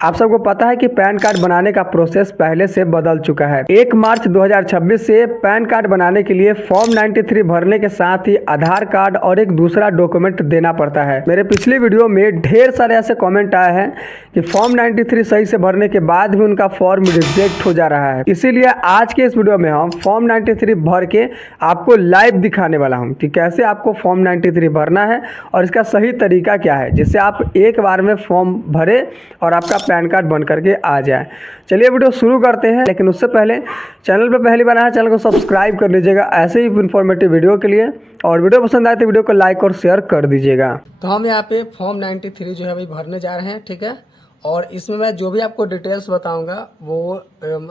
आप सबको पता है कि पैन कार्ड बनाने का प्रोसेस पहले से बदल चुका है। 1 मार्च 2026 से पैन कार्ड बनाने के लिए फॉर्म 93 भरने के साथ ही आधार कार्ड और एक दूसरा डॉक्यूमेंट देना पड़ता है। मेरे पिछले वीडियो में ढेर सारे ऐसे कमेंट आए हैं कि फॉर्म 93 सही से भरने के बाद भी उनका फॉर्म रिजेक्ट हो जा रहा है। इसीलिए आज के इस वीडियो में हम फॉर्म 93 भर के आपको लाइव दिखाने वाला हूँ कि कैसे आपको फॉर्म 93 भरना है और इसका सही तरीका क्या है, जिससे आप एक बार में फॉर्म भरे और आपका पैन कार्ड बन करके आ जाए। चलिए वीडियो शुरू करते हैं, लेकिन उससे पहले चैनल पर पहली बार आया चैनल को सब्सक्राइब कर लीजिएगा ऐसे ही इन्फॉर्मेटिव वीडियो के लिए, और वीडियो पसंद आए तो वीडियो को लाइक और शेयर कर दीजिएगा। तो हम यहाँ पे फॉर्म 93 जो है अभी भरने जा रहे हैं, ठीक है। और इसमें मैं जो भी आपको डिटेल्स बताऊंगा वो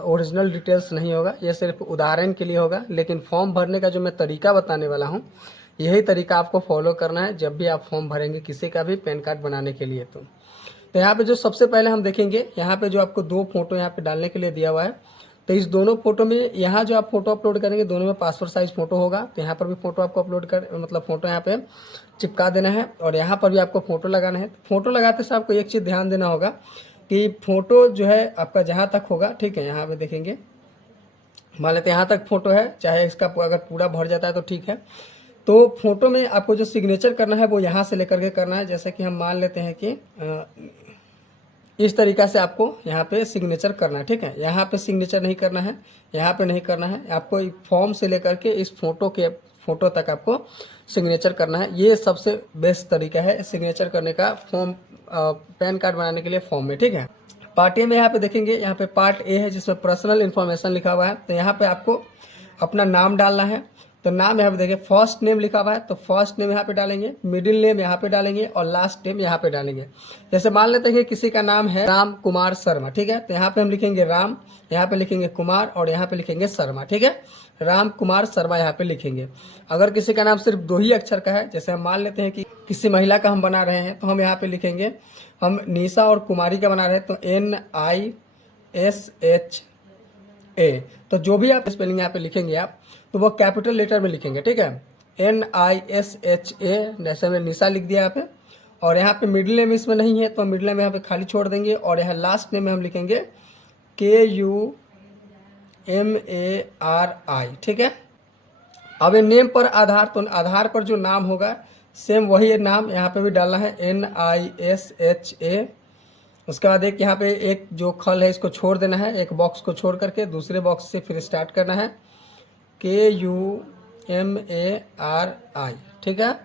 ओरिजिनल डिटेल्स नहीं होगा, ये सिर्फ उदाहरण के लिए होगा। लेकिन फॉर्म भरने का जो मैं तरीका बताने वाला हूँ, यही तरीका आपको फॉलो करना है जब भी आप फॉर्म भरेंगे किसी का भी पैन कार्ड बनाने के लिए। तो यहाँ पे जो सबसे पहले हम देखेंगे, यहाँ पे जो आपको 2 फोटो यहाँ पे डालने के लिए दिया हुआ है। तो इस दोनों फोटो में यहाँ जो आप फोटो अपलोड करेंगे दोनों में पासपोर्ट साइज फोटो होगा। तो यहाँ पर भी फोटो आपको अपलोड कर मतलब फोटो यहाँ पे चिपका देना है, और यहाँ पर भी आपको फोटो लगाना है। फोटो लगाते समय आपको एक चीज़ ध्यान देना होगा कि फोटो जो है आपका जहाँ तक होगा, ठीक है, यहाँ पे देखेंगे मान लेते यहाँ तक फोटो है, चाहे इसका अगर पूरा भर जाता है तो ठीक है। तो फोटो में आपको जो सिग्नेचर करना है वो यहाँ से लेकर के करना है। जैसे कि हम मान लेते हैं कि इस तरीक़ा से आपको यहाँ पे सिग्नेचर करना है, ठीक है। यहाँ पे सिग्नेचर नहीं करना है, यहाँ पे नहीं करना है, आपको फॉर्म से लेकर के इस फोटो तक आपको सिग्नेचर करना है। ये सबसे बेस्ट तरीका है सिग्नेचर करने का फॉर्म पैन कार्ड बनाने के लिए फॉर्म में, ठीक है। पार्ट ए में यहाँ पे देखेंगे, यहाँ पे पार्ट ए है जिसमें पर्सनल इन्फॉर्मेशन लिखा हुआ है। तो यहाँ पे आपको अपना नाम डालना है। तो नाम यहाँ पे देखिए फर्स्ट नेम लिखा हुआ है, तो फर्स्ट नेम यहाँ पे डालेंगे, मिडिल नेम यहाँ पे डालेंगे और लास्ट नेम यहाँ पे डालेंगे। जैसे मान लेते हैं कि किसी का नाम है राम कुमार शर्मा, ठीक है। तो यहाँ पे हम लिखेंगे राम, यहाँ पे लिखेंगे कुमार और यहाँ पे लिखेंगे शर्मा, ठीक है। राम कुमार शर्मा यहाँ पे लिखेंगे। अगर किसी का नाम सिर्फ 2 ही अक्षर का है, जैसे हम मान लेते हैं कि किसी महिला का हम बना रहे हैं, तो हम यहाँ पे लिखेंगे, हम निशा और कुमारी का बना रहे हैं तो NISHA। तो जो भी आप स्पेलिंग यहाँ पे लिखेंगे आप, तो वो कैपिटल लेटर में लिखेंगे, ठीक है। NISHA, जैसे हमने निशा लिख दिया यहाँ पे। और यहाँ पे मिडिल नेम इसमें नहीं है तो मिडिल नेम यहाँ पे खाली छोड़ देंगे, और यहाँ लास्ट नेम में हम लिखेंगे KUMARI, ठीक है। अब ये नेम पर आधार, तो आधार पर जो नाम होगा सेम वही नाम यहाँ पे भी डालना है, NISHA। उसके बाद एक यहाँ पे एक जो खल है इसको छोड़ देना है, एक बॉक्स को छोड़ करके दूसरे बॉक्स से फिर स्टार्ट करना है, KUMARI, ठीक है।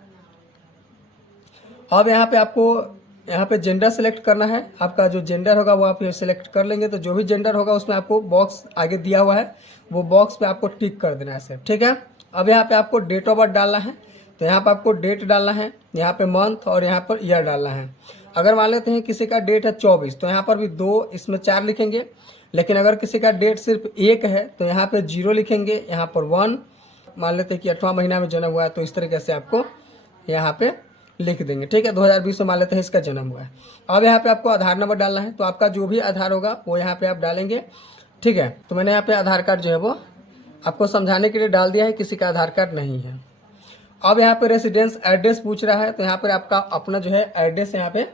अब यहाँ पे आपको यहाँ पे जेंडर सेलेक्ट करना है। आपका जो जेंडर होगा वो आप ये सेलेक्ट कर लेंगे। तो जो भी जेंडर होगा उसमें आपको बॉक्स आगे दिया हुआ है, वो बॉक्स पे आपको टिक कर देना है सर, ठीक है। अब यहाँ पे आपको डेट ऑफ बर्थ डालना है। तो यहाँ पे आपको डेट डालना है, यहाँ पे मंथ और यहाँ पर ईयर डालना है। अगर मान लेते हैं किसी का डेट है 24, तो यहाँ पर भी 2, इसमें 4 लिखेंगे। लेकिन अगर किसी का डेट सिर्फ 1 है तो यहाँ पे 0 लिखेंगे, यहाँ पर 1। मान लेते हैं कि 8वां महीना में जन्म हुआ है, तो इस तरीके से आपको यहाँ पे लिख देंगे, ठीक है। 2020 में मान लेते हैं इसका जन्म हुआ है। अब यहाँ पे आपको आधार नंबर डालना है। तो आपका जो भी आधार होगा वो यहाँ पे आप डालेंगे, ठीक है। तो मैंने यहाँ पे आधार कार्ड जो है वो आपको समझाने के लिए डाल दिया है, किसी का आधार कार्ड नहीं है। अब यहाँ पे रेसिडेंस एड्रेस पूछ रहा है, तो यहाँ पर आपका अपना जो है एड्रेस यहाँ पे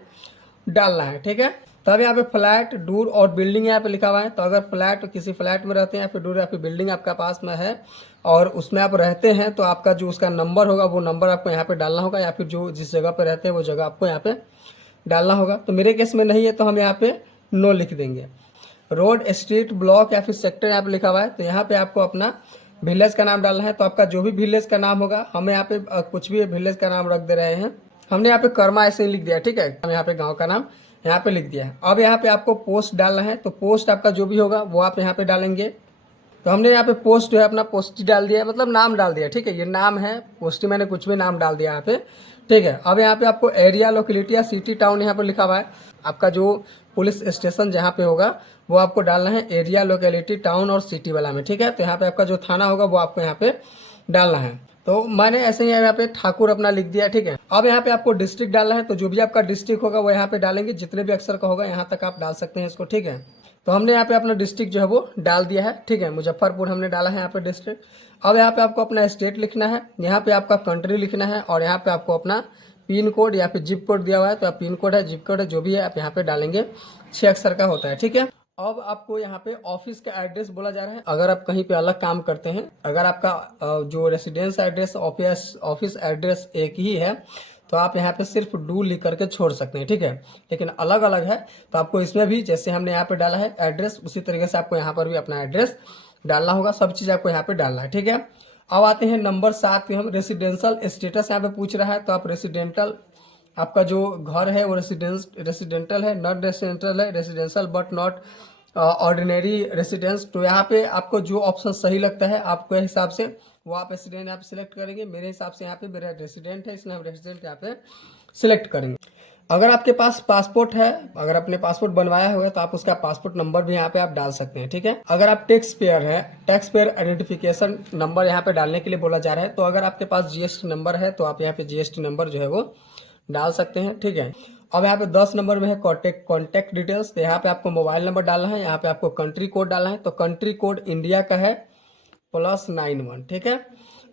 डालना है, ठीक है। तब यहाँ पे फ्लैट, डूर और बिल्डिंग यहाँ पे लिखा हुआ है। तो अगर फ्लैट किसी फ्लैट में रहते हैं या फिर डूर या फिर बिल्डिंग आपका पास में है और उसमें आप रहते हैं, तो आपका जो उसका नंबर होगा वो नंबर आपको यहाँ पे डालना होगा, या फिर जो जिस जगह पे रहते हैं वो जगह आपको यहाँ पे डालना होगा। तो मेरे केस में नहीं है तो हम यहाँ पे नो लिख देंगे। रोड, स्ट्रीट, ब्लॉक या फिर सेक्टर यहाँ पे लिखा हुआ है, तो यहाँ पे आपको अपना विलेज का नाम डालना है। तो आपका जो भी विलेज का नाम होगा, हम यहाँ पे कुछ भी विलेज का नाम रख दे रहे हैं। हमने यहाँ पे कर्मा ऐसे ही लिख दिया, ठीक है। हम यहाँ पे गाँव का नाम यहाँ पे लिख दिया है। अब यहाँ पे आपको पोस्ट डालना है। तो पोस्ट आपका जो भी होगा वो आप यहाँ पे डालेंगे। तो हमने यहाँ पे पोस्ट जो है अपना पोस्टी डाल दिया है, मतलब नाम डाल दिया, ठीक है। ये नाम है पोस्टी, मैंने कुछ भी नाम डाल दिया यहाँ पे, ठीक है। अब यहाँ पे आपको एरिया, लोकेलिटी या सिटी, टाउन यहाँ पर लिखा हुआ है। आपका जो पुलिस स्टेशन जहाँ पे होगा वो आपको डालना है एरिया, लोकेलिटी, टाउन और सिटी वाला में, ठीक है। तो यहाँ पे आपका जो थाना होगा वो आपको यहाँ पे डालना है। तो मैंने ऐसे ही यहाँ पे ठाकुर अपना लिख दिया, ठीक है। अब यहाँ पे आपको डिस्ट्रिक्ट डालना है। तो जो भी आपका डिस्ट्रिक्ट होगा वो यहाँ पे डालेंगे, जितने भी अक्षर का होगा यहाँ तक आप डाल सकते हैं इसको, ठीक है। तो हमने यहाँ पे अपना डिस्ट्रिक्ट जो है वो डाल दिया है, ठीक है। मुजफ्फरपुर हमने डाला है यहाँ पे डिस्ट्रिक्ट। अब यहाँ पे आपको अपना स्टेट लिखना है, यहाँ पे आपका कंट्री लिखना है और यहाँ पे आपको अपना पिन कोड या फिर जिप कोड दिया हुआ है, तो आप पिन कोड है, जिप कोड है, जो भी है आप यहाँ पे डालेंगे। 6 अक्षर का होता है, ठीक है। अब आपको यहाँ पे ऑफिस का एड्रेस बोला जा रहा है। अगर आप कहीं पे अलग काम करते हैं, अगर आपका जो रेसिडेंस एड्रेस ऑफिस एड्रेस एक ही है, तो आप यहाँ पे सिर्फ डू लिख करके छोड़ सकते हैं, ठीक है। लेकिन अलग अलग है तो आपको इसमें भी जैसे हमने यहाँ पे डाला है एड्रेस, उसी तरीके से आपको यहाँ पर भी अपना एड्रेस डालना होगा। सब चीज़ आपको यहाँ पे डालना है, ठीक है। अब आते हैं नंबर 7 पे, हम रेसिडेंशियल स्टेटस यहाँ पे पूछ रहा है, तो आप रेसिडेंटल, आपका जो घर है वो रेसिडेंटल है, नॉट रेसिडेंटल है, residential but not ordinary residence. तो यहाँ पे आपको जो ऑप्शन सही लगता है आपके हिसाब से वो आप रेसिडेंट यहाँ पे सिलेक्ट करेंगे। मेरे हिसाब से यहाँ पे मेरा रेसिडेंट है, इसलिए हम रेसिडेंट यहाँ पे सिलेक्ट करेंगे। अगर आपके पास पासपोर्ट है, अगर आपने पासपोर्ट बनवाया हुआ है, तो आप उसका पासपोर्ट नंबर भी यहाँ पे आप डाल सकते हैं, ठीक है। अगर आप टैक्स पेयर है, टैक्स पेयर आइडेंटिफिकेशन नंबर यहाँ पे डालने के लिए बोला जा रहा है। तो अगर आपके पास जीएसटी नंबर है तो आप यहाँ पे जीएसटी नंबर जो है वो डाल सकते हैं, ठीक है। अब यहाँ पे 10 नंबर में है कॉन्टैक्ट डिटेल्स। तो यहाँ पे आपको मोबाइल नंबर डालना है, यहाँ पे आपको कंट्री कोड डालना है। तो कंट्री कोड इंडिया का है +91, ठीक है।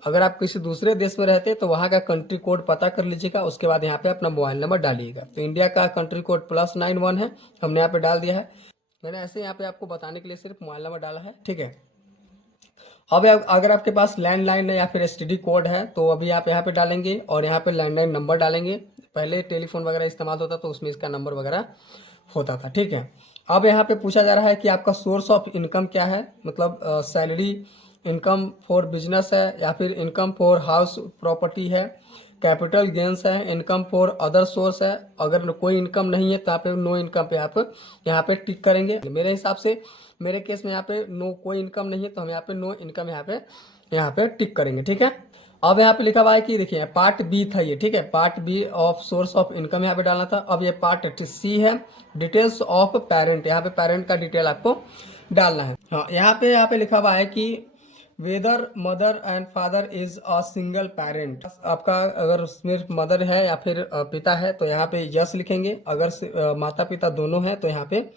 अगर आप किसी दूसरे देश में रहते हैं तो वहाँ का कंट्री कोड पता कर लीजिएगा, उसके बाद यहाँ पे अपना मोबाइल नंबर डालिएगा। तो इंडिया का कंट्री कोड +91 है, हमने यहाँ पे डाल दिया है। मैंने ऐसे यहाँ पे आपको बताने के लिए सिर्फ मोबाइल नंबर डाला है, ठीक है। अब अगर आपके पास लैंडलाइन है या फिर एसटीडी कोड है तो अभी आप यहाँ पे डालेंगे और यहाँ पे लैंडलाइन नंबर डालेंगे। पहले टेलीफोन वगैरह इस्तेमाल होता तो उसमें इसका नंबर वगैरह होता था, ठीक है। अब यहाँ पे पूछा जा रहा है कि आपका सोर्स ऑफ इनकम क्या है, मतलब सैलरी, इनकम फॉर बिजनेस है या फिर इनकम फॉर हाउस प्रॉपर्टी है, कैपिटल गेंस है, इनकम फॉर अदर सोर्स है। अगर कोई इनकम नहीं है तो आप नो इनकम पे आप यहाँ पे टिक करेंगे। मेरे हिसाब से मेरे केस में यहाँ पे नो कोई इनकम नहीं है, तो हम यहाँ पे नो इनकम यहाँ पे टिक करेंगे, ठीक है। अब यहाँ पे लिखा हुआ है कि देखिए पार्ट बी था ये, ठीक है। Part B of source of income यहाँ पे डालना था। अब ये पार्ट सी है, डिटेल्स ऑफ पेरेंट। यहाँ पे पेरेंट का डिटेल आपको डालना है। हाँ, यहाँ पे लिखा हुआ है कि whether mother and father is a single parent. आपका अगर सिर्फ मदर है या फिर पिता है तो यहाँ पे यस लिखेंगे। अगर माता पिता दोनों हैं तो यहाँ पे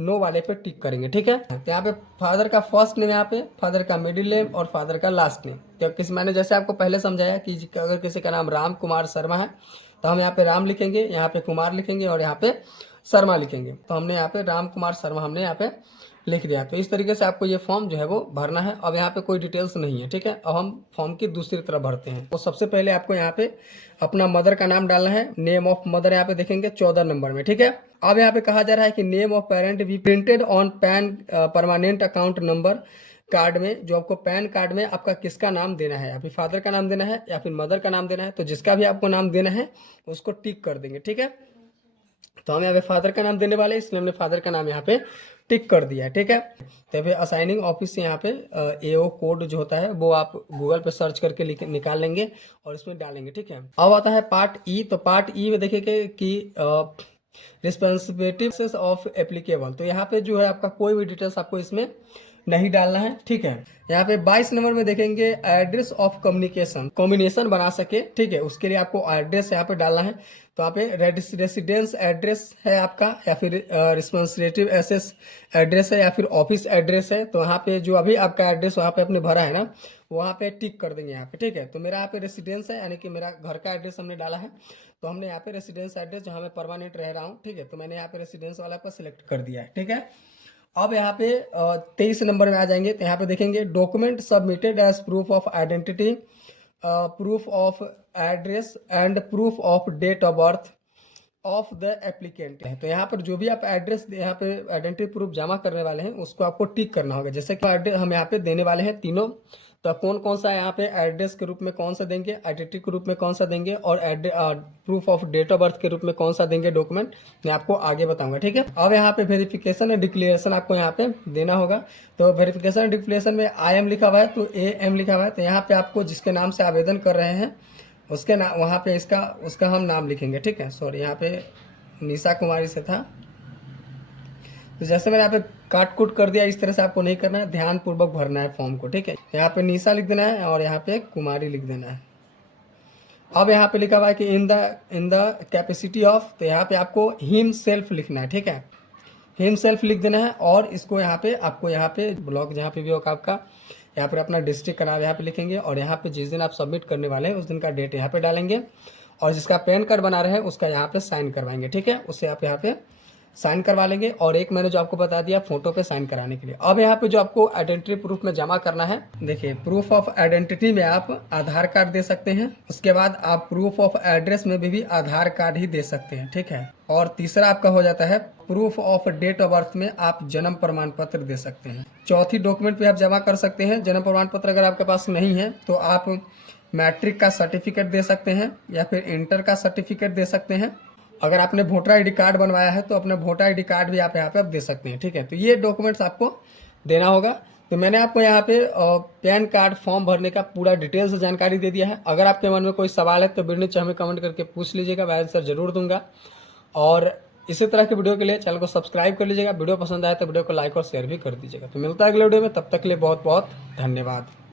नो वाले पे टिक करेंगे, ठीक है। तो यहाँ पे फादर का फर्स्ट नेम, यहाँ पे फादर का मिडिल नेम और फादर का लास्ट नेम। तो किसी मैंने जैसे आपको पहले समझाया कि अगर किसी का नाम राम कुमार शर्मा है तो हम यहाँ पे राम लिखेंगे, यहाँ पे कुमार लिखेंगे और यहाँ पे शर्मा लिखेंगे। तो हमने यहाँ पे राम कुमार शर्मा हमने यहाँ पे लिख दिया। तो इस तरीके से आपको ये फॉर्म जो है वो भरना है। अब यहाँ पे कोई डिटेल्स नहीं है, ठीक है। अब हम फॉर्म की दूसरी तरफ भरते हैं। तो सबसे पहले आपको यहाँ पे अपना मदर का नाम डालना है। नेम ऑफ मदर यहाँ पे देखेंगे 14 नंबर में, ठीक है। अब यहाँ पे कहा जा रहा है कि नेम ऑफ पेरेंट भी printed on pan permanent account number card में। जो आपको पैन कार्ड में आपका किसका नाम देना है, या फिर फादर का नाम देना है या फिर मदर का नाम देना है, तो जिसका भी आपको नाम देना है उसको टिक कर देंगे, ठीक है। तो हम यहाँ पे फादर का नाम देने वाले हैं, इसलिए हमने फादर का नाम यहाँ पे टिक कर दिया है, ठीक है। तो फिर असाइनिंग ऑफिस से यहाँ पे AO कोड जो होता है वो आप गूगल पे सर्च करके निकाल लेंगे और इसमें डालेंगे, ठीक है। अब आता है पार्ट ई। तो पार्ट ई में देखेंगे कि रिस्पॉन्सिबिलिटीज ऑफ एप्लीकेबल। तो यहाँ पे जो है आपका कोई भी डिटेल्स आपको इसमें नहीं डालना है, ठीक है। यहाँ पे 22 नंबर में देखेंगे एड्रेस ऑफ कम्युनिकेशन, कॉम्बिनेशन बना सके, ठीक है। उसके लिए आपको एड्रेस यहाँ पे डालना है। तो यहाँ पे रेसिडेंस एड्रेस है आपका या फिर रिस्पॉन्सिबिलिटी एसेस एड्रेस है या फिर ऑफिस एड्रेस है। तो यहाँ पे जो अभी आपका एड्रेस वहाँ पे आपने भरा है ना, वहाँ पे टिक कर देंगे यहाँ पे, ठीक है। तो मेरा यहाँ पे रेसिडेंस है, यानी कि मेरा घर का एड्रेस हमने डाला है। तो हमने यहाँ पे रेसिडेंस एड्रेस जहाँ मैं परमानेंट रह रहा हूँ, ठीक है। तो मैंने यहाँ पे रेसिडेंस वाला को सिलेक्ट कर दिया है, ठीक है। अब यहाँ पे 23 नंबर में आ जाएंगे। तो यहाँ पे देखेंगे document submitted as proof of identity, proof of address and proof of date of birth of the applicant है। तो यहाँ पर जो भी आप एड्रेस यहाँ पे आइडेंटिटी प्रूफ जमा करने वाले हैं उसको आपको टिक करना होगा। जैसे कि एड्रेस हम यहाँ पे देने वाले हैं तीनों, तो कौन कौन सा यहाँ पे एड्रेस के रूप में कौन सा देंगे, आइडेंटिटी के रूप में कौन सा देंगे और proof of date of birth के रूप में कौन सा देंगे डॉक्यूमेंट, मैं आपको आगे बताऊंगा, ठीक है। अब यहाँ पे वेरिफिकेशन एंड डिक्लेरेशन आपको यहाँ पे देना होगा। तो वेरिफिकेशन एंड डिक्लेरेशन में IM लिखा हुआ है तो AM लिखा हुआ है। तो यहाँ पे आपको जिसके नाम से आवेदन कर रहे हैं उसके नाम, वहाँ पे उसका हम नाम लिखेंगे, ठीक है। सॉरी, यहाँ पे निशा कुमारी से था। तो जैसे मैंने यहाँ पे काट कुट कर दिया, इस तरह से आपको नहीं करना है, ध्यान पूर्वक भरना है फॉर्म को, ठीक है। यहाँ पे निशा लिख देना है और यहाँ पे कुमारी लिख देना है। अब यहाँ पे लिखा हुआ है कि इन द कैपेसिटी ऑफ, तो यहाँ पे आपको हिम सेल्फ लिखना है, ठीक है। हिम सेल्फ लिख देना है और इसको यहाँ पे आपको यहाँ पे ब्लॉक जहाँ पे भी होगा आपका, यहाँ पर अपना डिस्ट्रिक्ट का नाम यहाँ पे लिखेंगे और यहाँ पे जिस दिन आप सबमिट करने वाले हैं उस दिन का डेट यहाँ पे डालेंगे और जिसका पैन कार्ड बना रहे हैं उसका यहाँ पे साइन करवाएंगे, ठीक है। उससे आप यहाँ पे साइन करवा लेंगे। और एक मैंने जो आपको बता दिया फोटो पे साइन कराने के लिए। अब यहाँ पे जो आपको आइडेंटिटी प्रूफ में जमा करना है, देखिए प्रूफ ऑफ आइडेंटिटी में आप आधार कार्ड दे सकते हैं। उसके बाद आप प्रूफ ऑफ एड्रेस में भी आधार कार्ड ही दे सकते हैं, ठीक है। और तीसरा आपका हो जाता है proof of date of birth में आप जन्म प्रमाण पत्र दे सकते हैं। चौथी डॉक्यूमेंट पे आप जमा कर सकते हैं जन्म प्रमाण पत्र। अगर आपके पास नहीं है तो आप मैट्रिक का सर्टिफिकेट दे सकते हैं या फिर इंटर का सर्टिफिकेट दे सकते हैं। अगर आपने वोटर आईडी कार्ड बनवाया है तो अपने वोटर आईडी कार्ड भी आप यहाँ पे दे सकते हैं, ठीक है। तो ये डॉक्यूमेंट्स आपको देना होगा। तो मैंने आपको यहाँ पे पैन कार्ड फॉर्म भरने का पूरा डिटेल से जानकारी दे दिया है। अगर आपके मन में कोई सवाल है तो वीडियो नीचे हमें कमेंट करके पूछ लीजिएगा, मैं आंसर जरूर दूंगा। और इसी तरह के वीडियो के लिए चैनल को सब्सक्राइब कर लीजिएगा। वीडियो पसंद आए तो वीडियो को लाइक और शेयर भी कर दीजिएगा। तो मिलता है अगले वीडियो में, तब तक के लिए बहुत बहुत धन्यवाद।